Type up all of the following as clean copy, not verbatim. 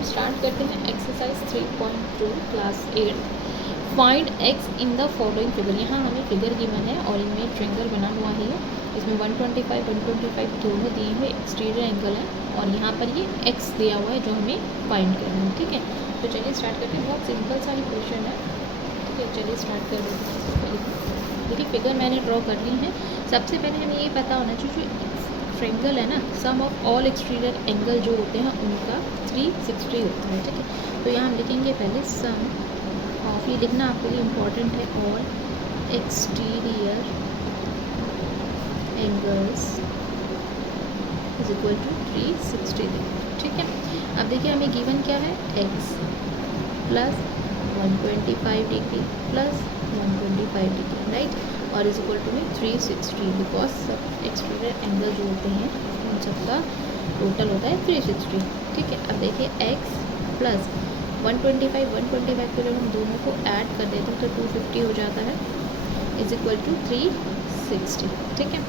हम स्टार्ट करते हैं exercise 3.2 class 8। Find x in the following figure. यहाँ हमें फिगर गिवन है और इनमें ट्रायंगल बना हुआ है। इसमें 125 दोनों दिए हुए एक्सटीरियर एंगल है और यहाँ पर ये एक्स दिया हुआ है जो हमें फाइंड करना है। ठीक है, तो चलिए स्टार्ट करते हैं। बहुत सिंपल सा ही क्वेश्चन है। ठीक है, चलिए स्टार्ट कर देते हैं। सबसे पहले देखिए फिगर मैंने ड्रॉ कर ली है। सबसे पहले हमें ये पता होना चाहिए जो ट्रायंगल है ना, सम ऑफ ऑल एक्सटीरियर एंगल जो होते हैं उनका 360 होता है। ठीक है, तो यहाँ हम लिखेंगे पहले सम ऑफ, ये लिखना आपके लिए इम्पॉर्टेंट है, all exterior angles is equal to 360 degree. ठीक है, अब देखिए हमें गिवन क्या है, X plus 125 degree plus 125 degree, right, और इज इक्वल टू में 360 बिकॉज सब एक्सटीरियर एंगल जो होते हैं उन सबका टोटल होता है 360। ठीक है, अब देखिए x प्लस 125 को जब हम दोनों को ऐड कर देते हैं तो 250 हो जाता है, इज इक्वल टू 360। ठीक है,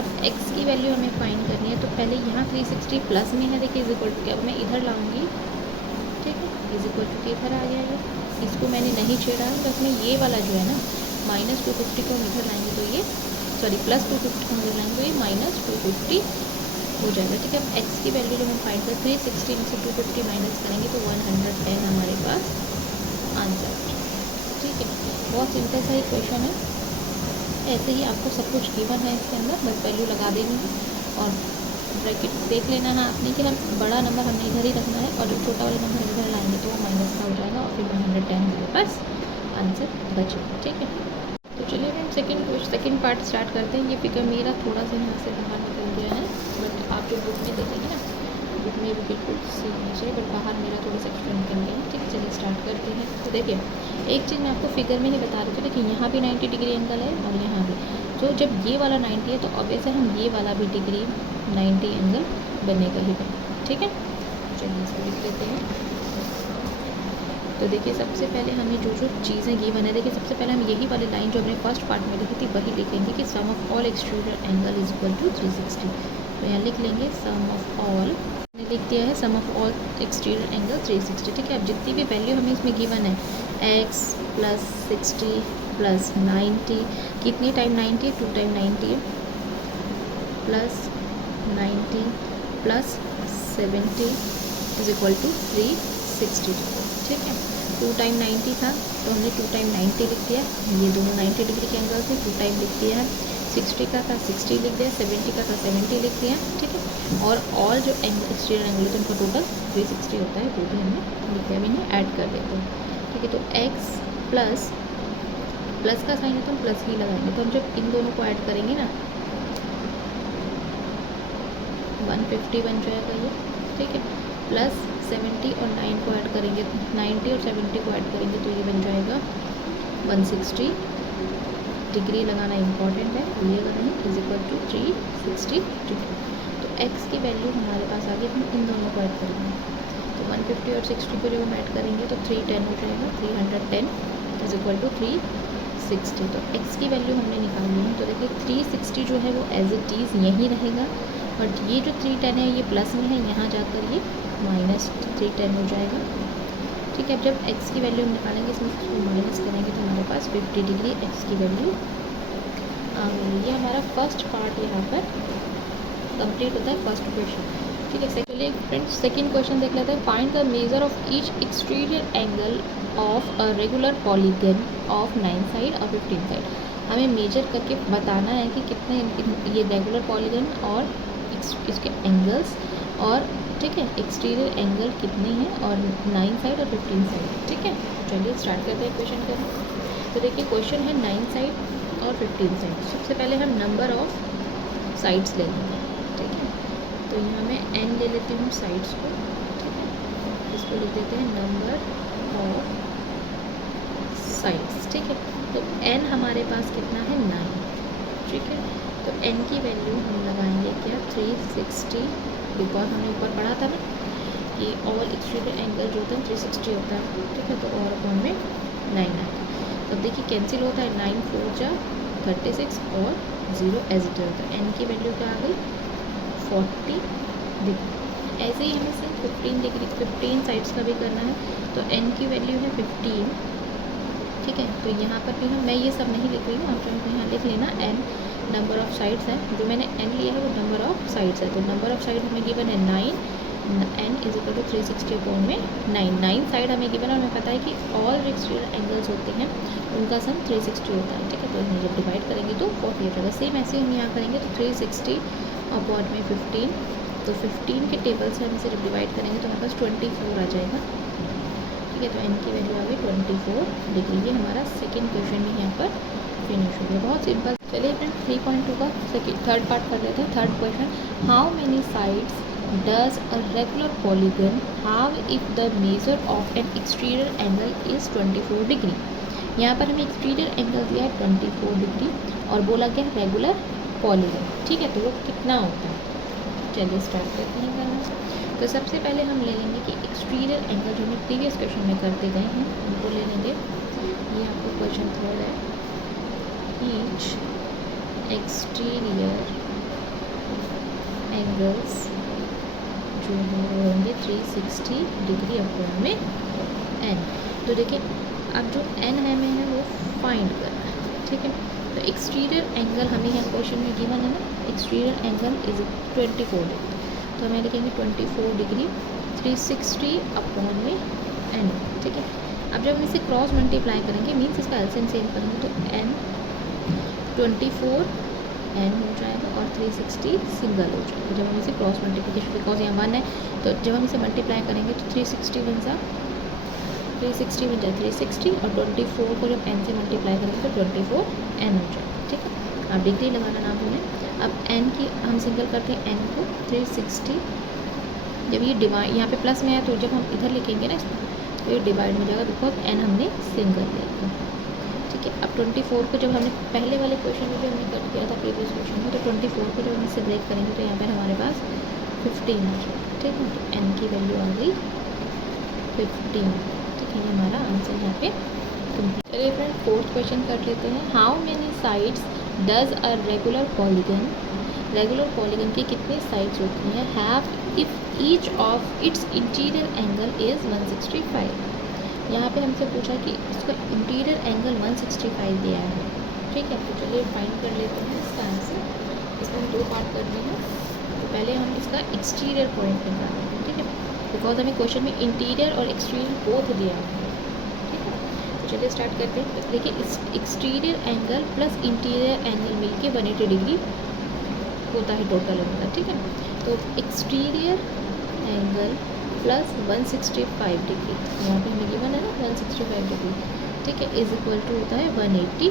अब x की वैल्यू हमें फाइंड करनी है, तो पहले यहाँ 360 प्लस में है, देखिए इज इक्वल टू, अब मैं इधर लाऊंगी, ठीक है, इज इक्वल टू इधर आ गया है, इसको मैंने नहीं छेड़ा है, तो इसमें ये वाला जो है ना माइनस 250 को हम इधर लाएंगे तो ये सॉरी प्लस 250 को हम इधर लाएंगे तो ये माइनस 250 हो जाएगा। ठीक है, अब x की वैल्यू जब हम फाइंड कर 360 में से 250 माइनस करेंगे तो 110 हमारे पास आंसर। ठीक है, बहुत सिंपल सा ही क्वेश्चन है। ऐसे ही आपको सब कुछ गिवन है इसके अंदर, बस वैल्यू लगा देनी है और ब्रैकेट देख लेना है आपने कि हम बड़ा नंबर हमने इधर ही रखना है और जो छोटा वाला नंबर इधर लाएंगे तो वो माइनस का हो जाएगा और फिर 110 हमारे पास आंसर बचेगा। ठीक है, तो चलिए हम सेकंड पार्ट स्टार्ट करते हैं। ये फिगर मेरा थोड़ा सा यहाँ से बाहर निकल गया है, बट आप जो बुक में देखेंगे ना, बुक में भी बिल्कुल सेम होना चाहिए, बट बाहर मेरा थोड़ा सा एक्स्ट्रा निकल गया है। ठीक है, चलिए स्टार्ट करते हैं। तो देखिए एक चीज़ मैं आपको फिगर में ही बता रही थी, देखिए यहाँ भी 90 डिग्री एंगल है और यहाँ भी, तो जब ये वाला 90 है तो ऑब्वियसली हम ये वाला भी डिग्री 90 एंगल बनेगा ही बनेगा। ठीक है, चलिए इसको लिख लेते हैं। तो देखिए सबसे पहले हमें जो जो चीज़ें गिवन है, देखिए सबसे पहले हम यही वाली लाइन जो हमने फर्स्ट पार्ट में लिखी थी वही लिखेंगे कि sum of all exterior angle is equal to 360। तो यहाँ लिख लेंगे सम ऑफ ऑल, मैंने लिख दिया है सम ऑफ ऑल एक्सटीरियर एंगल 360। ठीक है, अब जितनी भी वैल्यू हमें इसमें गिवन है x प्लस 60 प्लस 90, कितनी टाइम 90, 2 टाइम 90 है, plus 90 plus 70 is equal to 360। ठीक है, 2 टाइम 90 था तो हमने 2 टाइम 90 लिख दिया, ये दोनों 90 डिग्री के एंगल थे, 2 टाइम लिख दिया है, 60 का था 60 लिख दिया, 70 का था 70 लिख दिया। ठीक है, और ऑल जो एक्सटीरियर एंगल है उनका टोटल 360 होता है, वो भी हमने लिख दिया, इन्हें ऐड कर देते हैं। ठीक है, तो x प्लस का साइन है तो हम प्लस ही लगाएंगे, तो हम जब इन दोनों को ऐड करेंगे ना 150 बन जाएगा ये। ठीक है, प्लस 70 और 9 को ऐड करेंगे, 90 और 70 को ऐड करेंगे तो ये बन जाएगा 160 डिग्री लगाना इम्पॉर्टेंट है, भूलिएगा नहीं, इज इक्वल टू 360 डिग्री। तो x की वैल्यू हमारे पास आ गई, हम इन दोनों को ऐड करेंगे तो 150 और 60 को जब हम ऐड करेंगे तो 310 हो जाएगा, 310 इज इक्वल टू 360। तो x की वैल्यू हमने निकालनी है, तो देखिए 360 जो है वो एज इट इज़ यहीं रहेगा, बट ये जो 310 है ये प्लस में है, यहाँ जाकर ये माइनस 310 हो जाएगा। ठीक है, अब जब x की वैल्यू हम निकालेंगे इसमें से माइनस करेंगे तो हमारे पास 50 डिग्री x की वैल्यू आ गई। ये हमारा फर्स्ट पार्ट यहाँ पर कंप्लीट होता है, फर्स्ट क्वेश्चन। ठीक है, चलिए फ्रेंड्स सेकंड क्वेश्चन देख लेते हैं। Find the major of each exterior angle of a regular polygon of 9 side और 15 साइड। हमें मेजर करके बताना है कि कितने ये रेगुलर पॉलीगन और इसके एंगल्स और ठीक है एक्सटीरियर एंगल कितने हैं और 9 साइड और 15 साइड। ठीक है, चलिए स्टार्ट करते हैं क्वेश्चन करना। तो देखिए क्वेश्चन है 9 साइड और 15 साइड। सबसे पहले हम नंबर ऑफ साइड्स ले लेंगे। ठीक है, तो यहाँ मैं n ले लेती हूँ साइड्स को। ठीक है, इसको लिख देते हैं नंबर ऑफ साइड्स। ठीक है, तो n हमारे पास कितना है 9। ठीक है, तो n की वैल्यू हम लगाएंगे क्या 360, बिकॉज हमने ऊपर पढ़ा था ना कि ऑल एक्सटीरियर एंगल जो होता है 360 होता है। ठीक है, तो और अपॉन में 9 आता है। तो देखिए कैंसिल होता है, 9 4 जा 36 और 0 एज इट होता है। n की वैल्यू क्या आ गई 40 डिग्री। ऐसे ही हमें सिर्फ 15 डिग्री 15 साइड्स का भी करना है, तो n की वैल्यू है 15, ठीक है। तो यहाँ पर भी मैं ये सब नहीं लिख रही हूँ, आप जो है यहाँ लिख लेना n नंबर ऑफ़ साइड्स है, जो मैंने n लिया है वो नंबर ऑफ़ साइड्स है। तो नंबर ऑफ़ साइड हमें गिवन है 9, n is equal to 360/9, 9 side हमें गिवन है। हमें पता है कि ऑल जो एक्सटीरियर एंगल्स होते हैं उनका सम 360 होता है, ठीक है। तो इन्हें जब डिवाइड करेंगे तो 48 होगा। सेम ऐसे हम यहाँ करेंगे तो 360/15, तो 15 के टेबल से हम इसे जब डिवाइड करेंगे तो हमारे पास 24 आ जाएगा, ठीक है। तो n की वैल्यू आ गई 24 डिग्री। ये हमारा सेकेंड क्वेश्चन भी यहाँ पर फिनिश हो गया, बहुत सिंपल। चलिए फ्रेंड 3.2 का थर्ड पार्ट कर लेते हैं। Third question, how many sides does a regular polygon have if the measure of N exterior angle is 24 degree. यहाँ पर हमें एक्सटीरियर एंगल दिया है 24 डिग्री और बोला गया रेगुलर पॉलीगन, ठीक है। तो वो कितना होता है, चलिए स्टार्ट करते हैं करना। तो सबसे पहले हम ले लेंगे कि एक्सटीरियर एंगल जो हम प्रीवियस क्वेश्चन में करते गए हैं उनको ले लेंगे। ये आपको क्वेश्चन थर्ड है, ईच एक्सटीरियर एंगल्स जो होंगे 360 डिग्री अपॉन में n। तो देखिए अब जो n है हमें है वो फाइंड करना है, ठीक है। तो एक्सटीरियर एंगल हमें यहाँ क्वेश्चन में गिवन है ना, एक्सटीरियर एंगल इज 24 डिग्री, तो हमें लिखेंगे 24 डिग्री 360 अपॉन में n, ठीक है। अब जब हम इसे क्रॉस मल्टीप्लाई करेंगे मीन्स इसका एलसीएम सेम करेंगे तो n 24 n हो जाएगा और 360 सिंगल हो जाएगा। जब हम इसे क्रॉस मल्टीप्लिकेशन, बिकॉज यहाँ 1 है तो जब हम इसे मल्टीप्लाई करेंगे तो 360 बन जाए 360 और 24 को जब n से मल्टीप्लाई करेंगे तो 24 n हो जाएगा, ठीक है। आप डिग्री लगाना ना भूलें। अब n की हम सिंगल करते हैं n को 360, जब ये डिवाइड यहाँ पे प्लस में है तो जब हम इधर लिखेंगे ना इसमें तो ये डिवाइड में जाएगा, बिकॉज n हमने सिंगल लिया, ठीक है। अब 24 को जब हमने पहले वाले क्वेश्चन में जो हमने कट किया था प्रीवियस क्वेश्चन में, तो 24 को जब हम इससे ब्रेक करेंगे तो यहाँ पर हमारे पास 15 आ जाएगा, ठीक है। तो n की वैल्यू आ गई 15, ठीक है। ये हमारा आंसर यहाँ पे कंप्लीट। चलिए फ्रेंड फोर्थ क्वेश्चन कर लेते हैं। How many sides does a regular polygon, regular polygon की कितनी साइड्स होती हैं, have if each of its interior angle is 165। यहाँ पे हमसे पूछा कि इसका इंटीरियर एंगल 165 दिया है, ठीक है। तो चलिए फाइंड कर लेते हैं इसका आंसर। इसमें हम दो पार्ट कर रहे हैं, तो पहले हम इसका एक्सटीरियर पॉइंट निकालेंगे, ठीक है, बिकॉज हमें क्वेश्चन में इंटीरियर और एक्सटीरियर बोथ दिया है, ठीक है। तो चलिए स्टार्ट करते हैं। देखिए इस exterior angle plus interior angle मिलके 180 डिग्री होता है टोटल इनका, ठीक है। तो एक्सटीरियर एंगल प्लस 165 डिग्री, यहाँ पे हमें गिवन है ना 165 डिग्री, ठीक है, इज इक्वल टू होता है 180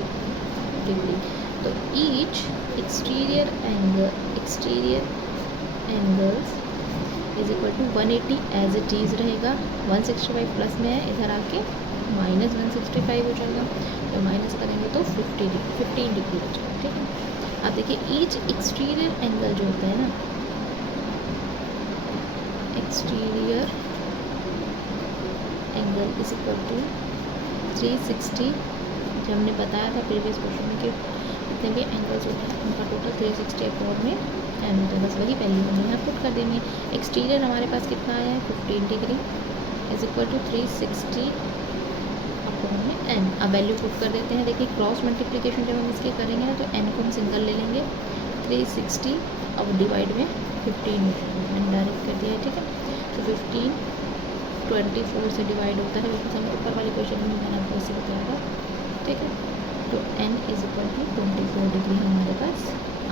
डिग्री। तो each exterior angles is equal to 180 as it is रहेगा, 165 प्लस में है, इधर आके माइनस 165 हो जाएगा, तो माइनस करेंगे तो 15 डिग्री हो जाएगा, ठीक है। अब देखिए ईच एक्सटीरियर एंगल जो होता है ना, exterior angle is equal to 360, जो हमने बताया था प्रीवियस क्वेश्चन में कि जितने भी एंगल्स होते हैं उनका टोटल 360 अपॉन में n होता है, बस वही वैल्यू हमें यहाँ पुट कर देंगे। एक्सटीरियर हमारे पास कितना आया है 15 degree is equal to 360 upon में n। अब वैल्यू पुट कर देते हैं। देखिए क्रॉस मल्टीप्लिकेशन जब हम इसके करेंगे ना तो n को हम सिंगल ले लेंगे, 360 अब डिवाइड में 15 हो जाएगा, मैंने डायरेक्ट कर दिया है, ठीक है। तो 15 24 से डिवाइड होता है, बिकॉज हमें ऊपर वाले क्वेश्चन में मैंने आपको इसे बताया था, ठीक है। तो n is equal to 24 degree हमारे पास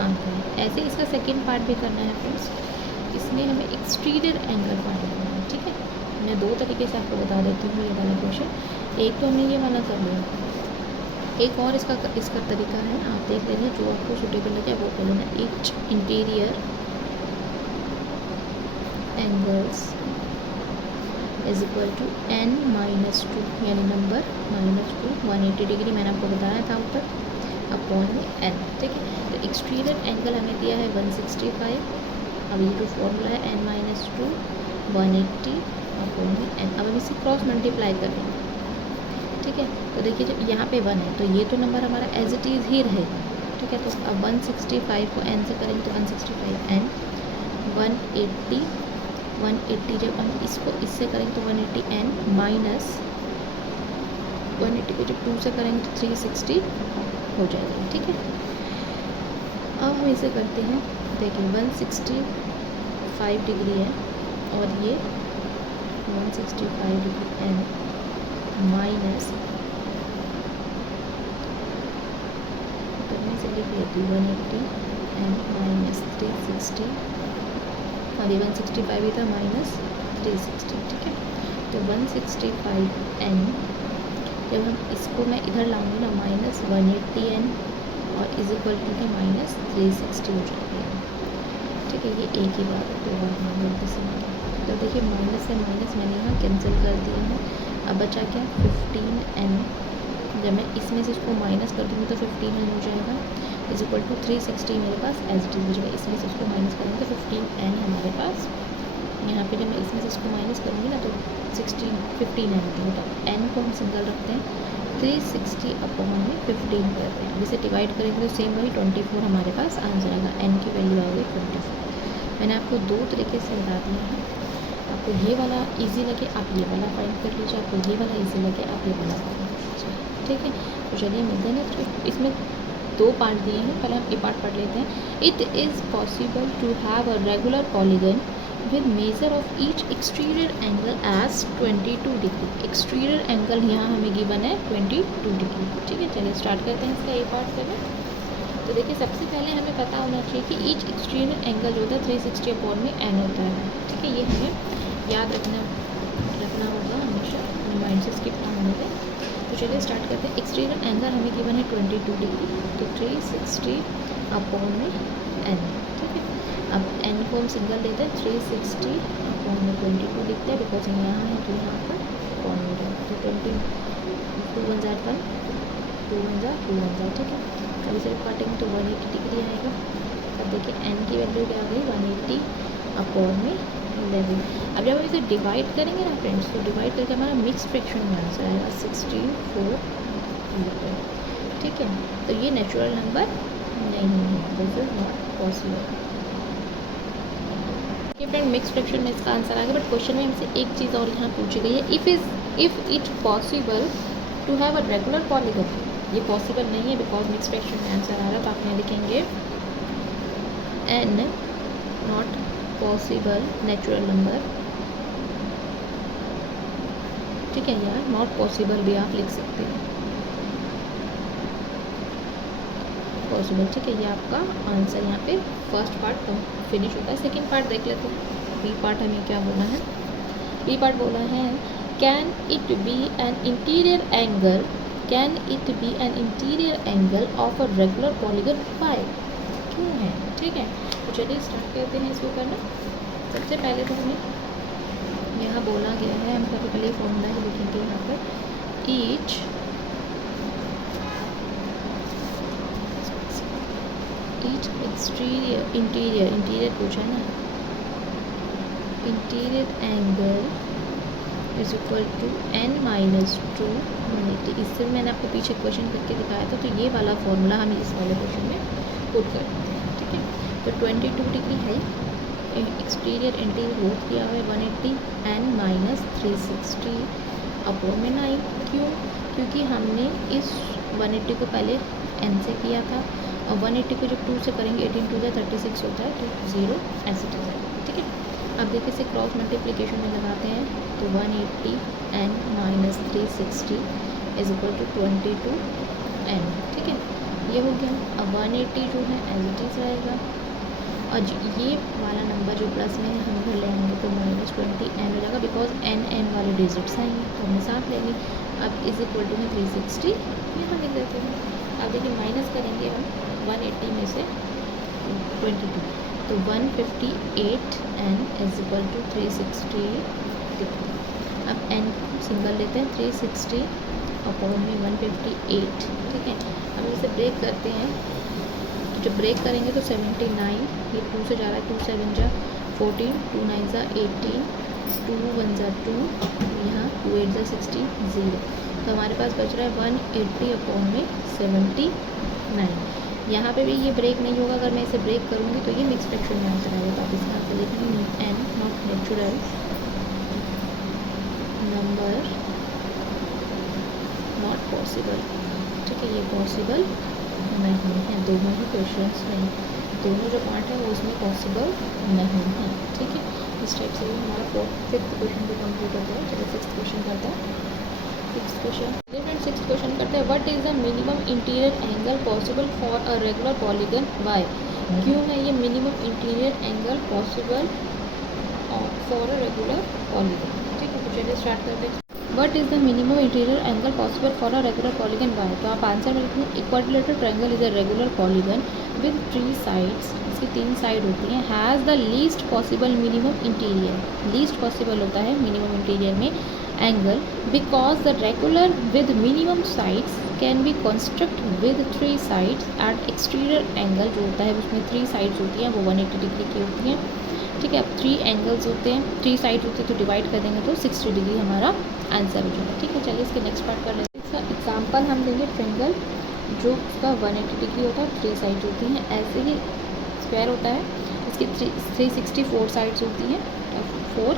आता है। ऐसे इसका सेकेंड पार्ट भी करना है फ्रेंड्स, इसमें हमें एक्सटीरियर एंगल पार्ट करना है, ठीक है। मैं दो तरीके से आपको बता देती हूँ ये वाला क्वेश्चन। एक तो हमने ये वाला कर लिया, एक और इसका तरीका है, आप देख लेंगे जो आपको सूटेबल लगे वो कर लेना। Each interior angles is equal to n-2, यानी नंबर -2 180 डिग्री मैंने आपको बताया था ऊपर, अपॉन में n, ठीक है। तो एक्सटीरियर एंगल हमें दिया है 165, अब ये जो फॉर्मूला है n-2 180 अपॉन में n। अब हम इसे क्रॉस मल्टीप्लाई करेंगे, ठीक है। तो देखिए जब यहाँ पे 1 है तो ये तो नंबर हमारा एज इट इज़ ही रहेगा, ठीक है। तो अब 165 को n से करेंगे तो 165 n 180 180 जब हम इसको इससे करेंगे तो 180n माइनस 180 को जब 2 से करेंगे तो 360 हो जाएगा। ठीक है, अब हम इसे करते हैं। देखिए 165 डिग्री है और ये 165 डिग्री n माइनस, तो मैं इसे लिख लेती हूँ 180 n माइनस 360, अभी 165 ही था माइनस 360। ठीक है, तो 165n जब हम इसको मैं इधर लाऊंगी ना माइनस 180n और इज इक्वल टू के माइनस 360 हो जाएगी। ठीक है, ये एक ही बात है, तो तो देखिए माइनस से माइनस मैंने यहाँ कैंसिल कर दिया है। अब बचा क्या 15n, जब मैं इसमें से इसको माइनस कर दूँगी तो 15n हो जाएगा इज इक्वल टू 360 मेरे पास एज इट इज हो जाएगा। इसमें से इसको माइनस करेंगे तो 15n हमारे पास, यहाँ पे जब मैं इसमें से इसको माइनस करूँगी ना तो 15n होगा। n को हम सिंगल रखते हैं, 360 अपॉन में 15 करते हैं। अब इसे डिवाइड करेंगे तो सेम वही 24 हमारे पास आंसर आएगा। n की वैल्यू आ गई 24। मैंने आपको दो तरीके से बता दिया है, आपको ये वाला इजी लगे आप ये वाला फाइंड कर लीजिए, आपको ये वाला इजी लगे आप ये वाला फाइंड कर लीजिए। ठीक है, तो चलिए मिलते हैं नेक्स्ट। इसमें दो पार्ट दिए हैं, पहले हम ये पार्ट पढ़ लेते हैं। It is possible to have a regular polygon with measure of each exterior angle as 22 degree. Exterior angle यहाँ हमें गिवन है 22 डिग्री। ठीक है, चलिए स्टार्ट करते हैं इसका ये पार्ट पहले। तो देखिए सबसे पहले हमें पता होना चाहिए कि ईच एक्सटीरियर एंगल जो होता है 360 अपॉन में n होता है। ठीक है, ये हमें याद रखना होगा हमेशा, माइंड से स्किप ना होने दें। तो चलिए स्टार्ट करते हैं। एक्सटीरियर एंगल हमें गिवन है 22 डिग्री, तो 360 अपॉन में n। ठीक है, अब n को हम सिंगल लेते हैं, 360 अपॉन में 22 लिखते हैं, बिकॉज हम यहाँ है तो यहाँ पर अपॉन में जाए तो 20 2 1 जार 1 2 1 जार 2 1 जार। ठीक है, अब इसे काटेंगे तो 180 डिग्री आएगा। अब देखिए n की वैल्यू क्या आ गई 180 अपॉन में 11। अब जब हम इसे डिवाइड करेंगे ना फ्रेंड्स, तो डिवाइड करके हमारा मिक्स फ्रैक्शन में आंसर आएगा 16/4। ठीक है, तो ये नेचुरल नंबर नहीं है, दिस इज नॉट पॉसिबल। ये फ्रेंड मिक्स फ्रैक्शन में इसका आंसर आ गया, बट क्वेश्चन में हमसे एक चीज़ और यहाँ पूछी गई है, if it possible to have a regular polygon. ये पॉसिबल नहीं है बिकॉज मिक्स फ्रैक्शन में आंसर आ रहा है, तो आप यहाँ लिखेंगे n not possible natural number. ठीक है, यार नॉट पॉसिबल भी आप लिख सकते हैं, पॉसिबल। ठीक है, ये आपका आंसर यहाँ पे फर्स्ट पार्ट फिनिश होता है। सेकंड पार्ट देख लेते हैं। बी पार्ट हमें क्या बोला है, बी पार्ट बोला है can it be an interior angle, can it be an interior angle of a regular polygon why, क्यों है। ठीक है, तो चलिए स्टार्ट करते हैं इसको करना। सबसे पहले तो हमें यहाँ बोला गया है, हम सबसे पहले फॉर्मूला ही लिखेंगे यहाँ पर, ईच एक्सटीरियर इंटीरियर पूछा ना, interior angle is equal to n minus 2 180। इससे मैंने आपको पीछे क्वेश्चन करके दिखाया था, तो ये वाला फॉर्मूला हम इस वाले क्वेश्चन में पुट कर देते हैं। ठीक है, तो 22 डिग्री है, एक्सटीरियर इंटीरियर बोथ किया हुआ है 180 n माइनस 360 अपॉन में 9। क्यों, क्योंकि हमने इस 180 को पहले n से किया था, और 180 को जब 2 से करेंगे 18 2 36 होता है, तो 0 ऐसे हो जाएगा। ठीक है, अब देखिए इसे क्रॉस मल्टीप्लिकेशन में लगाते हैं, तो 180 n minus 360 is equal to 22 n। ठीक है, ये हो गया। अब 180 जो है एज इट इज रहेगा, और ये वाला नंबर जो प्लस में है हम इधर ले आएंगे तो माइनस 20 n हो जाएगा, बिकॉज n वाले डिजिट्स आएंगे तो हम साथ लेंगे। अब इज इक्वल टू में 360 यहाँ लिख देते हैं। अब देखिए माइनस करेंगे हम 180 में से 22, तो 158 n is equal to 360 degree. अब n सिंगल लेते हैं, 360 अपॉन में 158। ठीक है, अब इसे ब्रेक करते हैं, जब ब्रेक करेंगे तो 79, ये 2 से जा रहा है, 2 7 जा 14, 2 9 जा 18, 2 1 जा 2, यहाँ 2 8 जा 60 0। तो हमारे पास बच रहा है 180 अपॉन में 79। यहाँ पे भी ये ब्रेक नहीं होगा, अगर मैं इसे ब्रेक करूँगी तो ये मिक्स फ्रैक्शन में आंसर आएगा। तो आप इसका आंसर लिखेंगे n not natural number not possible. ठीक है, ये पॉसिबल नहीं है, दोनों ही क्वेश्चंस में, दोनों जो पार्ट है वो उसमें पॉसिबल नहीं है। ठीक है, इस टाइप से हमारा 5th क्वेश्चन भी कंप्लीट होता है। चलिए 6th क्वेश्चन करते हैं। 6th क्वेश्चन, 6th क्वेश्चन करते हैं। What is the minimum interior angle possible for a regular polygon why? क्यों है ये minimum interior angle possible for a regular polygon? ठीक है, तो चलिए स्टार्ट करते हैं। What is the minimum interior angle possible for a regular polygon why? तो आप आंसर में लिखेंगे equilateral triangle is a regular polygon with 3 sides, इसकी 3 साइड होती हैं, has the least possible minimum interior, least possible होता है मिनिमम इंटीरियर में angle, because the regular with minimum sides can be construct with 3 sides at exterior angle, जो होता है उसमें 3 साइड्स होती हैं वो 180 डिग्री की होती हैं। ठीक है, अब 3 एंगल्स होते हैं, 3 साइड होती है, तो डिवाइड कर देंगे तो 60 डिग्री हमारा आंसर हो जाएगा। ठीक है, चलिए इसके नेक्स्ट पार्ट कर लेते हैं। इसका एग्जाम्पल हम देंगे ट्रायंगल जो उसका 180 डिग्री होता है, 3 साइड होती हैं, ऐसे ही स्क्वायर होता है, इसकी 364 साइड्स होती हैं, 4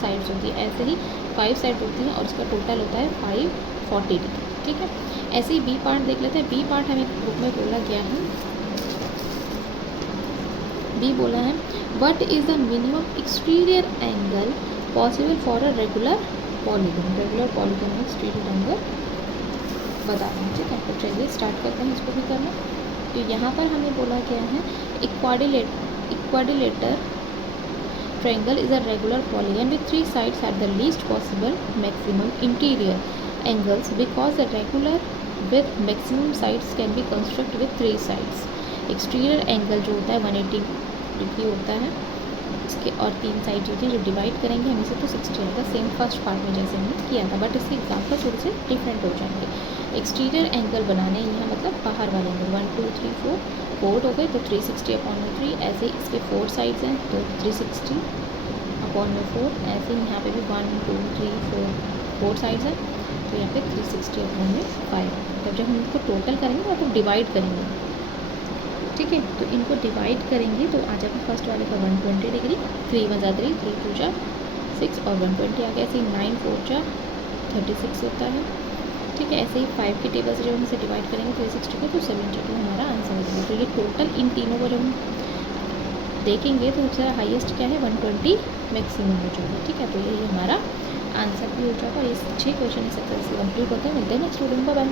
साइड्स होती है, ऐसे ही 5 साइड होती हैं और इसका टोटल होता है 540 डिग्री। ठीक है, ऐसे ही बी पार्ट देख लेते हैं। बी पार्ट हमें बुक में बोला गया है, बी बोला है what is the minimum exterior angle possible for a regular polygon, regular polygon में एक्सटीरियर एंगल बता दें। ठीक है, तो चलिए स्टार्ट करते हैं इसको भी करना। तो यहाँ पर हमें बोला गया है इक्वाड्रिलेटर triangle is a regular polygon with 3 sides at the least possible maximum interior angles, because the regular with maximum sides can be constructed with 3 sides. exterior angle जो होता है 180 डिग्री होता है इसके, और 3 साइड होती हैं जो डिवाइड करेंगे हम इसे तो 60 आएगा, सेम फर्स्ट पार्ट में जैसे हमने किया था, बट इसके एग्जाम्पल थोड़े से डिफरेंट हो जाएंगे। एक्सटीरियर एंगल बनाने यहाँ मतलब बाहर वाले एंगल 1 2 3 4 4 हो गए तो 360/3, ऐसे ही इसके 4 साइड्स हैं तो 360/4, ऐसे ही यहाँ पे भी 1 2 3 4 साइड्स हैं तो यहाँ पे 360/5। तब जब हम इनको टोटल करेंगे तो आप डिवाइड करेंगे। ठीक है, तो इनको डिवाइड करेंगे तो आ जाएगा फर्स्ट वाले का 120 डिग्री, 3 1 3 3 2 6 और 120 आ गया, ऐसे ही 9 4 36 होता है। ठीक है, ऐसे ही 5 की टेबल से जब हम इसे डिवाइड करेंगे 360 को तो 72 हमारा आंसर हो जाएगा। तो ये टोटल इन तीनों को जब हम देखेंगे तो सबसे हाईएस्ट क्या है 120 मैक्सिमम हो जाएगा। ठीक है, तो यही हमारा आंसर भी हो जाएगा। ये 6 क्वेश्चन सक्सेसफुल कंप्लीट होते हैं। मिलते हैं नेक्स्ट वीडियो में, बाय बाय।